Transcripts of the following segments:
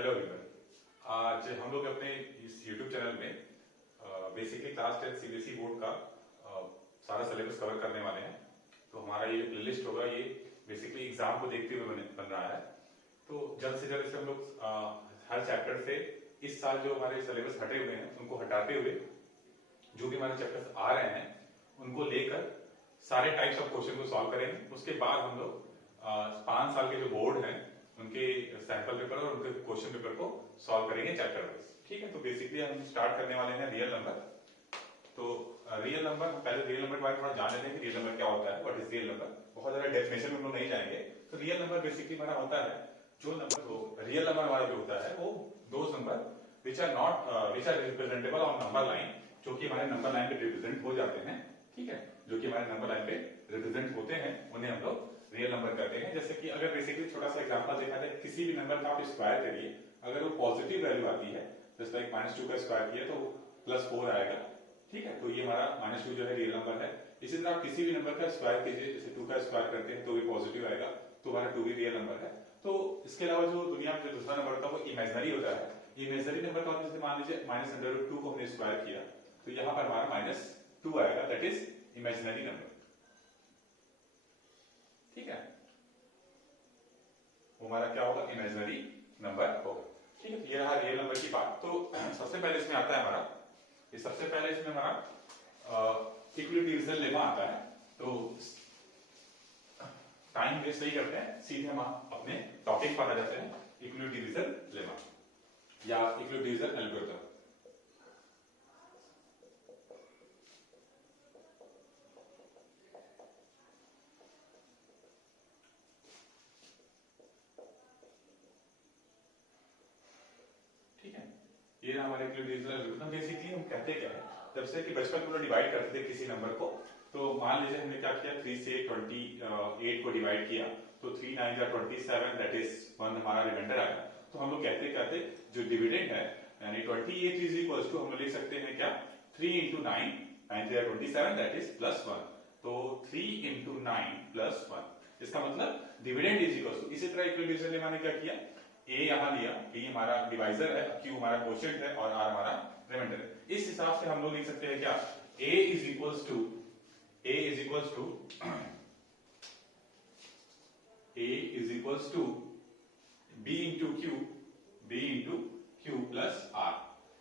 Hello everyone. आज हम लोग अपने इस YouTube चैनल में बेसिकली क्लास 10 सीबीएसई बोर्ड का सारा सिलेबस कवर करने वाले हैं। तो हमारा ये प्लेलिस्ट होगा, ये बेसिकली एग्जाम को देखते हुए बन रहा है। तो जल्द से जल्द से हम लोग हर चैप्टर से इस साल जो हमारे सिलेबस हटे हुए हैं उनको हटाते हुए जो भी हमारे चैप्टर्स आ रहे हैं उनको लेकर सारे टाइप्स ऑफ क्वेश्चन को सॉल्व करेंगे। उसके बाद हम लोग 5 साल के जो बोर्ड हैं उनके सैंपल पेपर और उनके क्वेश्चन पेपर को सॉल्व करेंगे चैप्टर वाइज। ठीक है, तो बेसिकली हम स्टार्ट करने वाले हैं रियल नंबर। तो रियल नंबर, पहले रियल नंबर के बारे में थोड़ा जान लेते हैं कि रियल नंबर क्या होता है, व्हाट इज रियल नंबर। बहुत ज्यादा डेफिनेशन में हम लोग नहीं जाएंगे। तो रियल नंबर बेसिकली हमारा होता है जो नंबर, तो रियल नंबर हमारा जो होता है वो those number which are representable on number line, जो कि हमारे नंबर लाइन पे रिप्रेजेंट हो जाते हैं। ठीक है, जो कि हमारे नंबर लाइन पे रिप्रेजेंट होते हैं उन्हें हम लोग रियल नंबर करते हैं। जैसे कि अगर बेसिकली छोटा सा एग्जांपल देखा जाए, किसी भी नंबर का आप स्क्वायर करिए, अगर वो पॉजिटिव वैल्यू आती है, जैसे लाइक -2 का स्क्वायर किया तो +4 आएगा। ठीक है, तो ये हमारा -2 जो है रियल नंबर है। इसी तरह आप किसी भी नंबर का स्क्वायर कीजिए, जैसे 2 का स्क्वायर करते हैं तो भी पॉजिटिव आएगा, तो हमारा 2 भी रियल नंबर है। तो इसके अलावा जो दुनिया में जो दूसरा नंबर होता है वो इमेजिनरी होता है। इमेजिनरी नंबर का जैसे मान लीजिए -√2 को हमने स्क्वायर किया तो यहाँ पर हमारा -2 आएगा, दैट इज इमेजिनरी नंबर। ठीक है, वो हमारा क्या होगा, इमेजिनरी नंबर होगा। ठीक है, तो ये रहा रियल नंबर की बात। तो सबसे पहले इसमें आता है हमारा, ये सबसे पहले इसमें हमारा इक्वलिटी डिवीजन लेमा आता है। तो टाइम वेस्ट नहीं करते हैं, सीधे हम अपने टॉपिक पर आ जाते हैं। इक्वलिटी डिवीजन लेमा या इक्वलिटी डिवीजन एल्गोरिथम। ये हमारे बेसिकली हम कहते क्या है, जब से कि बचपन में डिवाइड करते थे किसी नंबर को, तो मान लीजिए हमने क्या किया, 3 से 28 को डिवाइड किया तो 3 9 27, दैट इज 1 हमारा रिमाइंडर आया। तो हम लोग कहते जो डिविडेंड है यानी 28 इज इक्वल टू हम लोग लिख सकते हैं क्या, 3 into 9, 9 3 27, दैट इज +1। तो 3 into 9 +1, इसका मतलब डिविडेंड इज इक्वल टू। इसी तरह इक्वल डिवीजन लेमा ने क्या किया, ए यहां लिया, बी हमारा डिवाइजर है, क्यू हमारा क्वोशिएंट है और आर हमारा रिमाइंडर है। इस हिसाब से हम लोग लिख सकते हैं क्या, A is equals to B into Q plus R.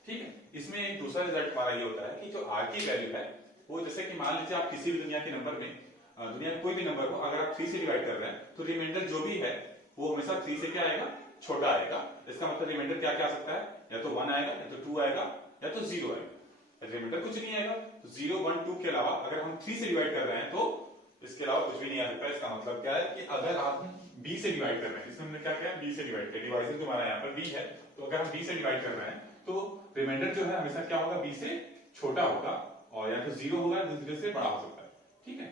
ठीक है, इसमें एक दूसरा रिजल्ट हमारा ये होता है कि जो आर की वैल्यू है वो, जैसे कि मान लीजिए आप किसी भी दुनिया के नंबर में, दुनिया में कोई भी नंबर को अगर आप 3 से डिवाइड कर रहे हैं तो रिमाइंडर जो भी है वो हमेशा 3 से क्या आएगा, छोटा आएगा। इसका मतलब रिमाइंडर क्या क्या आ सकता है, या तो 1 आएगा, या तो 2 आएगा, या तो 0 आएगा। रिमाइंडर कुछ नहीं आएगा। तो 0 1 2 के अलावा अगर हम 3 से डिवाइड कर रहे हैं तो इसके अलावा कुछ भी नहीं आ सकता। इसका मतलब क्या है कि अगर आप b से डिवाइड कर रहे हैं, इसमें हमने क्या किया, b से डिवाइड किया, डिवाइजर जो हमारा यहाँ पर b है, तो अगर हम b से डिवाइड कर रहे हैं तो रिमाइंडर जो है हमेशा क्या होगा, b से छोटा होगा, और या तो 0 होगा या 0 से बड़ा हो सकता है। ठीक है,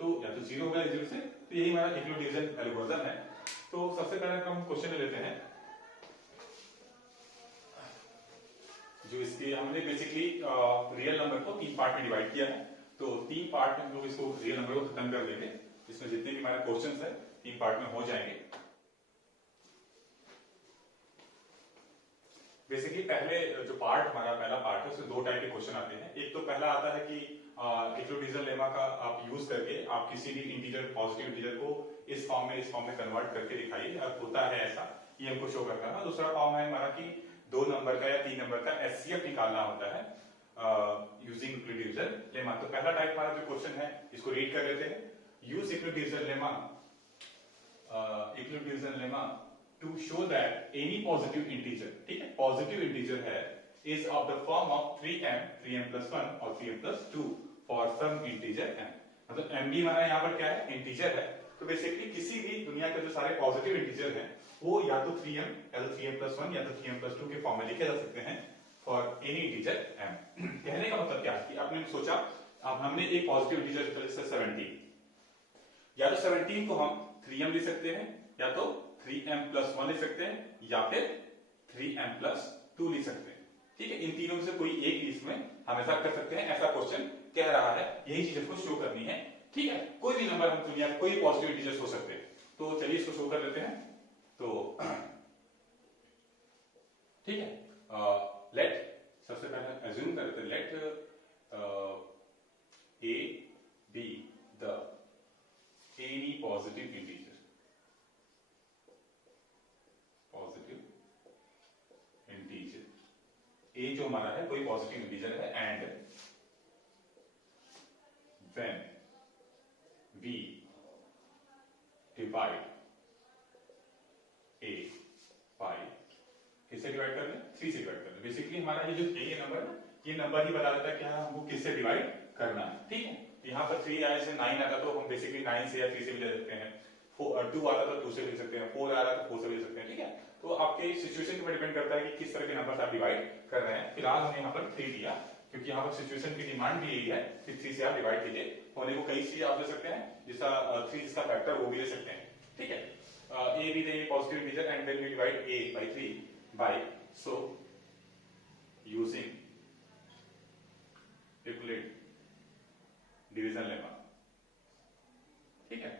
तो या तो 0 होगा या 0 से, तो यही हमारा इक्वलिटी डिवीजन एल्गोरिथम है। तो सबसे पहले हम क्वेश्चन लेते हैं जो इसके, हमने बेसिकली रियल नंबर को 3 पार्ट में डिवाइड किया है। तो 3 पार्ट में हम लोग इसको रियल नंबर को खत्म कर लेंगे। इसमें जितने भी हमारे क्वेश्चंस है 3 पार्ट में हो जाएंगे। बेसिकली पहले जो पार्ट, हमारा पहला पार्ट है, उसमें 2 टाइप के क्वेश्चन आते हैं। एक तो पहला आता है कि इक्वलिटी डिवीजन लेमा का आप यूज करके आप किसी भी इंटीजर, पॉजिटिव इंटीजर को इस फॉर्म में कन्वर्ट करके दिखाइए। अब होता है ऐसा, ये हमको शो करना है। दूसरा फॉर्म है हमारा कि 2 नंबर का या 3 नंबर का एचसीएफ निकालना होता है यूजिंग इक्वलिटी डिवीजन लेमा। तो पहला टाइप हमारा जो क्वेश्चन है इसको रीड कर लेते हैं। Use equality division lemma to show that any positive integer, ठीक है, पॉजिटिव इंटीजर है, is of the form of 3m+1 और 3m+2 for some integer m। मतलब m भी हमारा यहाँ पर क्या है, इंटीजर है। तो बेसिकली किसी भी दुनिया के जो सारे पॉजिटिव इंटीजर हैं वो या तो 3m या तो 3m+1 या तो 3m+2 के फॉर्म में लिखे जा सकते हैं फॉर एनी इंटीजर m। कहने का मतलब क्या है कि आपने सोचा, अब हमने एक पॉजिटिव इंटीजर जैसे 17, या तो 17 को हम 3m लिख सकते हैं, या तो 3m+1 लिख सकते हैं, या फिर 3m+2 लिख सकते हैं। ठीक है, इन तीनों में से कोई एक इसमें हमेशा कर सकते हैं। ऐसा क्वेश्चन कह रहा है, यही चीज हमको शो करनी है। ठीक है, कोई भी नंबर हम दुनिया में कोई पॉजिटिव इंटीजर्स हो सकते हैं। तो चलिए इसको शो कर लेते हैं। तो ठीक है। लेट सबसे पहले एज्यूम करते हैं, let A B the any positive integer, A जो हमारा है कोई पॉजिटिव इंटीजर है, and when we divide A by, किससे डिवाइड कर रहे हैं? 3 से डिवाइड कर रहे हैं। बेसिकली हमारा ये जो ये नंबर है, ये नंबर ही बता देता है कि हाँ हमको किससे डिवाइड करना है, ठीक है। यहाँ पर 3 आया से 9 आता तो हम बेसिकली 9 से या 3 से भी ले सकते हैं, 2 आता तो 2 से ले सकते हैं, 4 आ रहा तो 4 से ले सकते हैं, ठीक है। तो आपके सिचुएशन पर डिपेंड करता है कि किस तरह के नंबर आप डिवाइड कर रहे हैं। फिलहाल हमने यहाँ पर 3 दिया क्योंकि यहाँ पर सिचुएशन की डिमांड भी यही है कि 3 से आप डिवाइड कीजिए। होने को कई चीज आप ले सकते हैं, जिसका 3 जिसका फैक्टर वो भी ले सकते हैं, ठीक है। A B the positive integer and then we divide A by 3 by, so using Euclid division lemma, ठीक है।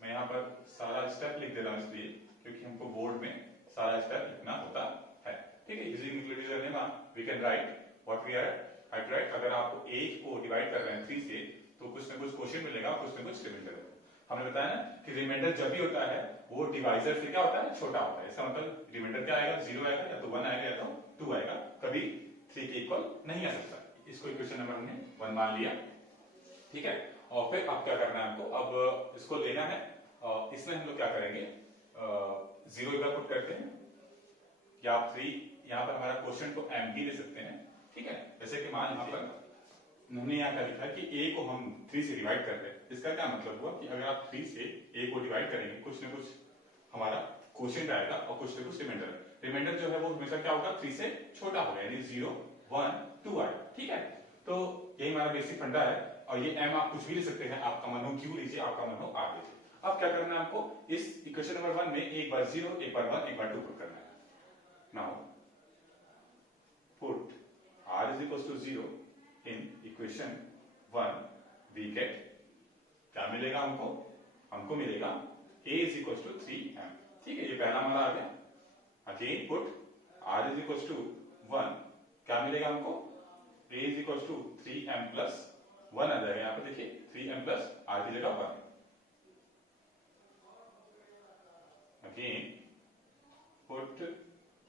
मैं यहाँ पर सारा स्टेप लिख दे रहा हूँ इसलिए क्योंकि हमको बोर्ड में सारा स्टेप लिखना होता है, ठीक है। Using Euclid division lemma we can write what we are write. अगर आप ए को डिवाइड कर रहे हैं 3 से तो कुछ ना कुछ क्वेश्चन मिलेगा, कुछ ना कुछ रिमाइंडर। हमने बताया ना कि रिमाइंडर जब भी होता है वो डिवाइजर से क्या होता है? छोटा होता है। इसका मतलब रिमाइंडर क्या आएगा? 0 आएगा, या तो 1 आएगा, या तो 2 आएगा, कभी 3 के इक्वल नहीं आ सकता। इसको इक्वेशन नंबर हमने 1 मान लिया, ठीक है। और फिर अब क्या करना है हमको? अब इसको लेना है, इसमें हम लोग क्या करेंगे? 0 इधर पुट करते हैं, या 3 यहाँ पर हमारा क्वेश्चन को एम भी ले सकते हैं, ठीक है। जैसे कि मान लीजिए हमने यहाँ क्या लिखा है कि a को हम 3 से डिवाइड कर रहे हैं। इसका क्या मतलब हुआ कि अगर आप 3 से a को डिवाइड करेंगे, कुछ ना कुछ हमारा क्वोशिएंट आएगा और कुछ ना कुछ रिमाइंडर। रिमाइंडर जो है वो हमेशा क्या होगा? 3 से छोटा होगा, यानी 0 1 2 आएगा, ठीक है। तो यही हमारा बेसिक फंडा है। और ये m आप कुछ भी ले सकते हैं, आपका मन हो q लीजिए, आपका मन हो r लीजिए। अब क्या करना है आपको? इस इक्वेशन नंबर 1 में एक बार 0, एक बार 1, एक बार 2 पुट करना है। Now put r is equals to 0 in equation 1, we get क्या मिलेगा हमको? हमको मिलेगा a is equals to 3m, ठीक है। ये पहला हमारा आ गया। Again put r is equals to 1, क्या मिलेगा हमको? a is equals to 3m plus 1 आ जाएगा। यहाँ पे देखिए 3m plus r की जगह 1। Again put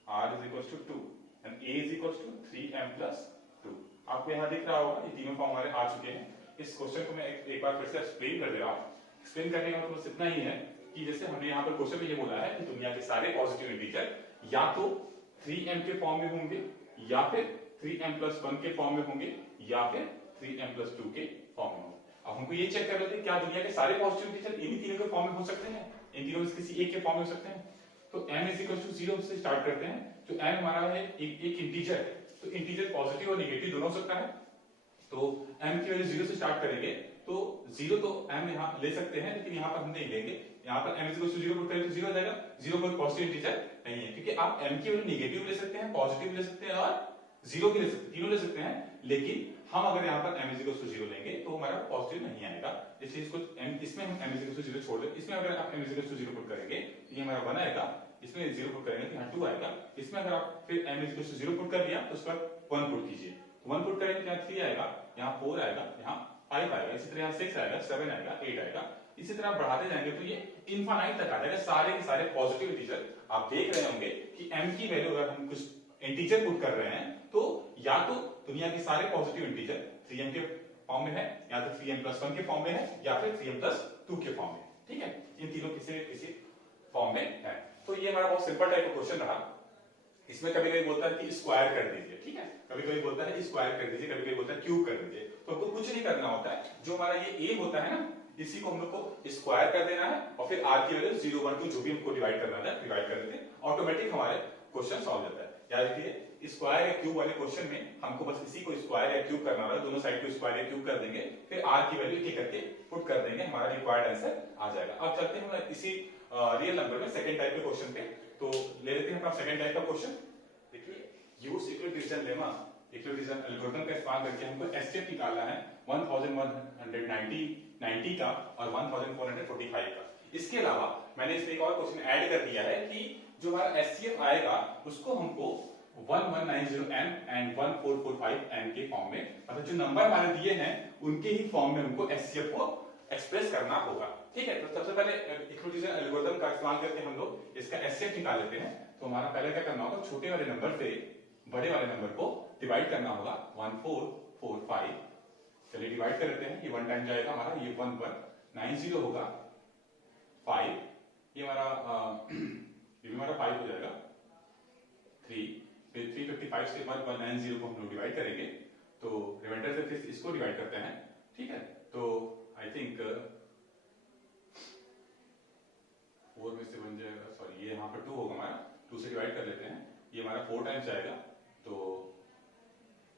r is equals to 2 and a is equals to 3m plus 2। आपको यहाँ दिख रहा होगा ये तीनों फॉर्म हमारे आ चुके हैं। इस क्वेश्चन को मैं एक बार फिर से एक्सप्लेन कर दे रहा हूँ। एक्सप्लेन करने का मतलब इतना ही है कि जैसे हमने यहाँ पर क्वेश्चन में ये बोला है कि दुनिया के सारे पॉजिटिव इंटीजर या तो 3m के फॉर्म में होंगे, या फिर 3m plus 1 के फॉर्म में होंगे, या फिर 3m plus 2 के फॉर्म में होंगे। अब हमको ये चेक कर लेते हैं क्या दुनिया के सारे पॉजिटिव इंटीजर इन्हीं तीनों के फॉर्म में हो सकते हैं, इन तीनों में किसी एक के फॉर्म में हो सकते हैं। तो m is equals to 0 से स्टार्ट करते हैं। तो m हमारा है एक इंटीजर है, तो इंटीजर पॉजिटिव और नेगेटिव दोनों हो सकता है। तो m की वैल्यू 0 से स्टार्ट करेंगे, तो 0 तो m यहाँ ले सकते हैं, लेकिन यहाँ पर हम नहीं लेंगे। यहाँ पर m is equals to 0 put करें तो 0 आ जाएगा। 0 कोई पॉजिटिव इंटीजर नहीं है, क्योंकि आप m की वैल्यू नेगेटिव ले सकते हैं, पॉजिटिव ले सकते हैं और 0 भी ले सकते हैं, तीनों ले सकते हैं। लेकिन हम अगर यहाँ पर m is equals to 0 लेंगे तो हमारा पॉजिटिव नहीं आएगा, इसलिए इसको इसमें हम m is equals to 0 छोड़ दें। इसमें अगर आप m is equals to 0 put करेंगे ये हमारा 1 आएगा, इसमें 0 पुट करेंगे तो यहाँ 2 आएगा। इसमें अगर आप फिर m is equals to 0 put कर दिया तो उस पर 1 पुट कीजिए, 1 पुट करेंगे तो यहाँ 3 आएगा, यहाँ 4 आएगा, यहाँ 5 आएगा, इसी तरह यहाँ 6 आएगा, 7 आएगा, 8 आएगा। इसी तरह आप बढ़ाते जाएंगे तो ये इनफाइनाइट तक आ जाएगा। सारे के सारे पॉजिटिव इंटीजर आप देख रहे होंगे कि m की वैल्यू अगर हम कुछ इंटीजर पुट कर रहे हैं तो या तो दुनिया के सारे पॉजिटिव इंटीजर 3m के फॉर्म में है, या तो 3m plus 1 के फॉर्म में है, या फिर 3m plus 2 के फॉर्म में, ठीक है। इन तीनों किसी फॉर्म में है। तो ये हमारा बहुत सिंपल टाइप का क्वेश्चन रहा। इसमें कभी कभी बोलता है कि स्क्वायर कर दीजिए, ठीक है, कभी कभी बोलता है स्क्वायर कर दीजिए, कभी कभी बोलता है क्यूब कर दीजिए। तो हमको कुछ नहीं करना होता है, जो हमारा ये a होता है ना, इसी को हम लोग को स्क्वायर कर देना है और फिर r की वैल्यू 0 1 2 जो भी हमको डिवाइड करना है डिवाइड कर देते हैं, ऑटोमेटिक हमारे क्वेश्चन सॉल्व हो जाता है। याद रखिए स्क्वायर या क्यूब वाले क्वेश्चन में हमको बस इसी को स्क्वायर या क्यूब करना होगा, दोनों साइड को स्क्वायर या क्यूब कर देंगे, फिर r की वैल्यू एक करके पुट कर देंगे, हमारा रिक्वायर्ड आंसर आ जाएगा। अब चलते हैं हम इसी रियल नंबर में सेकंड टाइप के क्वेश्चन पे। तो ले लेते हैं अपना सेकंड टाइप का क्वेश्चन। देखिए use Euclid division lemma, Euclid division algorithm का इस्तेमाल करके हमको एचसीएफ निकालना है 1190 का और 1445 का। इसके अलावा मैंने इसमें एक और क्वेश्चन ऐड कर दिया है कि जो हमारा एचसीएफ आएगा उसको हमको 1190n एंड 1445n के फॉर्म में, मतलब जो नंबर हमारे दिए हैं उनके ही फॉर्म में हमको एचसीएफ को एक्सप्रेस करना होगा। ठीक है, तो सबसे पहले इक्विडिविजन एल्गोरिथम का इस्तेमाल करके हम लोग इसका एचसीएफ निकाल लेते हैं। तो हमारा पहले क्या करना होगा, छोटे वाले नंबर से बड़े वाले नंबर को डिवाइड करना होगा 1445। चलिए डिवाइड कर लेते हैं, ये 1 टाइम जाएगा हमारा, ये 1190 होगा 5, ये हमारा ये भी हमारा 5 हो जाएगा 3, फिर 355 से 1190 को हम लोग डिवाइड करेंगे, तो रिमाइंडर से फिर इसको डिवाइड करते हैं। ठीक है, तो आई थिंक 4 में से बन जाएगा, सॉरी ये यहाँ पर 2 होगा हमारा, 2 से डिवाइड कर लेते हैं, ये हमारा 4 टाइम्स जाएगा तो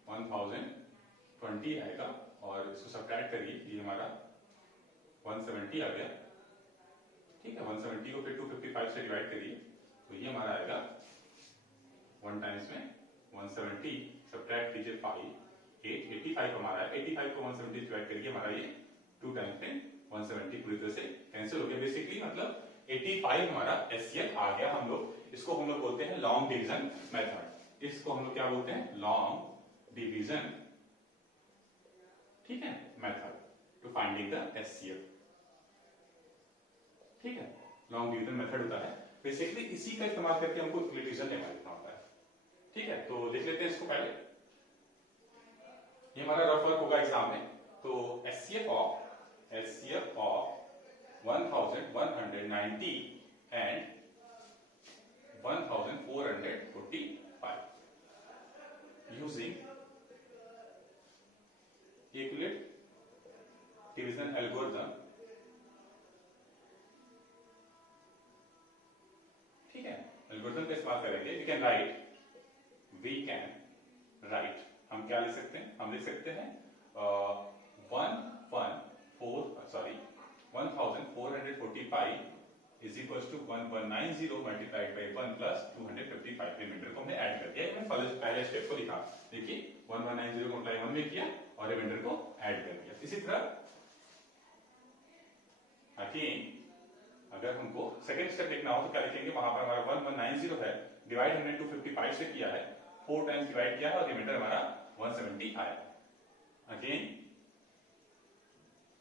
1020 आएगा, और इसको सब्ट्रैक्ट करिए, ये हमारा 170 आ गया। ठीक है, 170 को फिर 255 से डिवाइड करिए, तो ये हमारा आएगा 1 टाइम्स में 170 सब्ट्रैक्ट कीजिए 5, 8, 85 हमारा है, 85 को 170 डिवाइड करिए, हमारा ये 2 टाइम्स में 170 पूरी तरह से कैंसिल हो गया। बेसिकली मतलब 85 हमारा एचसीएफ आ गया। हम लोग इसको हम लोग बोलते हैं लॉन्ग डिवीजन मेथड, इसको हम लोग क्या बोलते हैं, लॉन्ग डिवीजन, ठीक है, method to finding the HCF. ठीक है, लॉन्ग डिवीजन मेथड होता है, बेसिकली इसी का इस्तेमाल करके हमको डिवीजन निकालना होता है। ठीक है, तो देख लेते हैं इसको पहले, ये हमारा रफ वर्क होगा एग्जाम में। तो HCF of 1190 and 1445 using Euclid division algorithm। ठीक है, एल्गोरिथम का इस्तेमाल करेंगे। वी कैन राइट, हम क्या लिख सकते हैं, हम लिख सकते हैं 1445 is equal to 1190 multiplied by 1 plus 255। Remainder को हमने ऐड कर दिया, पहले स्टेप को लिखा, देखिए 1190 को मल्टीप्लाई 1 में किया और रिमाइंडर को ऐड कर दिया। इसी तरह अगेन अगर हमको सेकंड स्टेप लिखना हो तो क्या लिखेंगे, वहां पर हमारा 1190 है, डिवाइड हमने 255 से किया है, 4 टाइम्स डिवाइड किया है और रिमाइंडर हमारा 170 आया। अगेन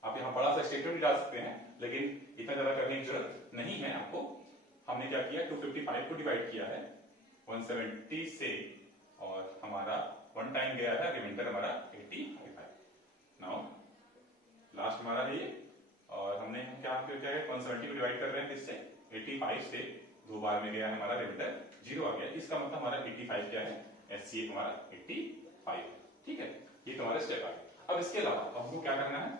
आप यहां बड़ा सा स्टेटमेंट डाल सकते हैं, लेकिन इतना ज्यादा करने की जरूरत नहीं है आपको। हमने क्या किया, 255 को डिवाइड किया है 170 से और हमारा 1 टाइम गया है, रिमाइंडर हमारा 85। नाउ लास्ट हमारा है ये, और हमने क्या किया है, 170 को डिवाइड कर रहे हैं इससे 85 से, 2 बार में गया है हमारा, रिमाइंडर 0 आ गया। इसका मतलब हमारा 85 क्या है, एचसीएफ हमारा 85। ठीक है, ये तुम्हारे स्टेप आ गए। अब इसके अलावा हमको क्या करना है,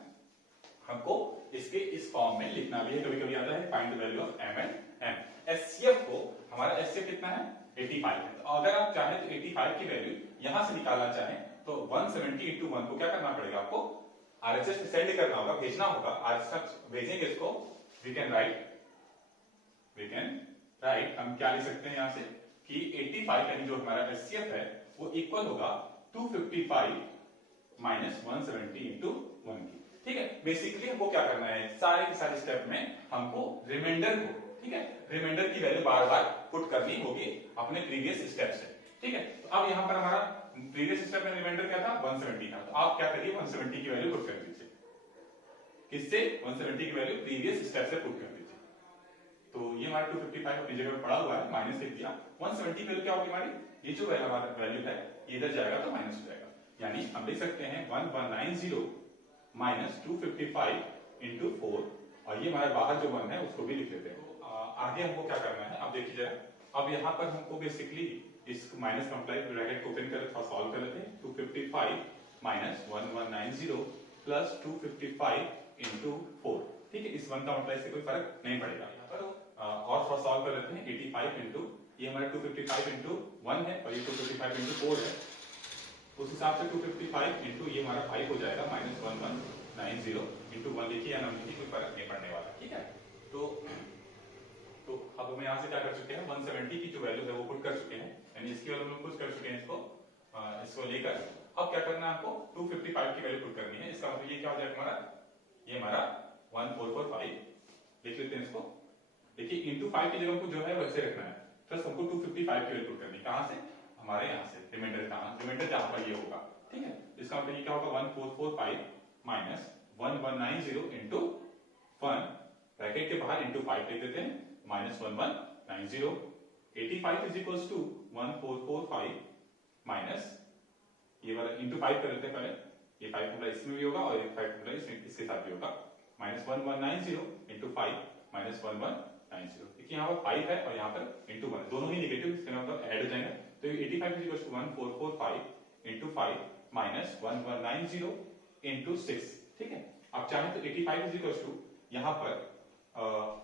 हमको इसके इस फॉर्म में लिखना भी है। कभी कभी आता है find the value of m and m. HCF को हमारा एचसीएफ कितना है, 85 है। तो अगर आप चाहें तो 85 की वैल्यू यहां से निकालना चाहें तो 170 इंटू 1 को क्या करना पड़ेगा, आपको आरएचएस में सेंड करना होगा, भेजना होगा। आरएचएस भेजेंगे इसको, वी कैन राइट हम क्या लिख सकते हैं यहां से कि 85 यानी जो हमारा एचसीएफ है वो इक्वल होगा 255 माइनस 170 इंटू 1 की। ठीक है, बेसिकली हमको क्या करना है, सारे के सारे स्टेप में हमको रिमाइंडर को, ठीक है, रिमाइंडर की वैल्यू बार बार पुट करनी होगी अपने प्रीवियस स्टेप से। ठीक है, तो अब यहां पर हमारा प्रीवियस स्टेप में रिमाइंडर क्या था, 170 था, तो आप क्या करिए 170 की वैल्यू पुट कर दीजिए। किससे, 170 की वैल्यू प्रीवियस स्टेप से पुट कर दीजिए। तो ये हमारा 255 अपनी जगह पे पड़ा हुआ है, माइनस लिख दिया। 170 वैल्यू क्या होगी हमारी, ये जो हमारा वैल्यू है इधर जाएगा तो माइनस हो जाएगा, यानी हम लिख सकते हैं 1190 माइनस 255 इंटू 4, और ये हमारे बाहर जो 1 है उसको भी लिख लेते हैं। तो आगे हमको क्या करना है, अब देखिए जरा, अब यहाँ पर हमको बेसिकली इस माइनस मल्टीप्लाई ब्रैकेट को ओपन कर थोड़ा सॉल्व कर लेते हैं। 255 माइनस 1190 प्लस 255 इंटू 4। ठीक है, इस 1 का मल्टीप्लाई से कोई फर्क नहीं पड़ेगा। यहाँ पर और थोड़ा सॉल्व कर लेते हैं। 85 इंटू ये हमारा 255 इंटू 1 है और ये 255 इंटू 4 है, उस हिसाब से 255 इंटू ये हमारा 5 हो जाएगा माइनस 1190 इंटू 1। देखिए या नंबर की कोई फर्क नहीं पड़ने वाला। ठीक है, तो अब हम यहाँ से क्या कर चुके हैं, 170 की जो वैल्यू है वो पुट कर चुके हैं, यानी इसकी वैल्यू हम पुट कर चुके हैं। इसको लेकर अब क्या करना है, आपको 255 की वैल्यू पुट करनी है। इसका मतलब ये क्या हो जाएगा हमारा, ये हमारा 1445 लिख लेते हैं इसको। देखिए इंटू 5 की जगह हमको जो है वैसे रखना है, प्लस हमको 255 की वैल्यू पुट करनी है। कहां से, हमारे यहाँ से रिमाइंडर का आना, रिमाइंडर जहां पर ये होगा, ठीक है। इसका मतलब ये क्या होगा 1445 माइनस 1190 इंटू 1 ब्रैकेट के बाहर इंटू 5 लिख देते हैं minus 1190। 85 is equal to 1445 minus ये वाला इंटू 5 कर लेते हैं पहले, ये 5 पूरा इसमें भी होगा और ये 5 पूरा इसके साथ भी होगा, माइनस 1190 इंटू 5 माइनस 1190। देखिए यहाँ पर 5 है और यहाँ पर इंटू 1, दोनों ही नेगेटिव, इसका मतलब ऐड हो जाएंगे। तो 85 is equal to 1445 into 5 minus 1190 into 6, ठीक है। आप चाहें तो 85 इज इक्वल टू यहाँ पर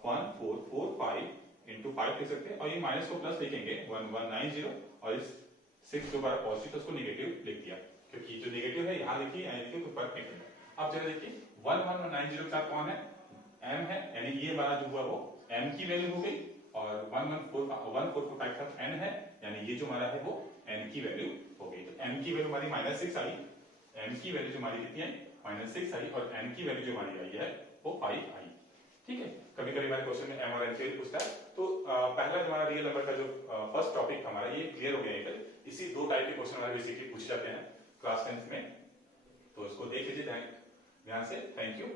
1445 इंटू 5 लिख सकते हैं और ये माइनस को प्लस लिखेंगे 1190 और इस 6 जो बार पॉजिटिव था उसको नेगेटिव लिख दिया, क्योंकि जो नेगेटिव है यहाँ लिखिए यहाँ लिखिए तो फर्क नहीं पड़ेगा। अब जरा देखिए 1190 के साथ कौन है, m है, यानी ये वाला जो हुआ वो m की वैल्यू हो गई, और 1445 का n है, यानी ये जो हमारा है वो n की वैल्यू हो गई। तो m की वैल्यू हमारी -6 आई, m की वैल्यू जो हमारी कितनी आई -6 आई, और n की वैल्यू जो हमारी आई है वो 5 आई, ठीक है। कभी कभी हमारे क्वेश्चन में m और n से पूछता है। तो पहला हमारा रियल नंबर का जो फर्स्ट टॉपिक हमारा ये क्लियर हो गया है। इसी दो टाइप के क्वेश्चन हमारे बेसिकली पूछे जाते हैं क्लास 10th में, तो इसको देख लीजिए ध्यान से। Thank you.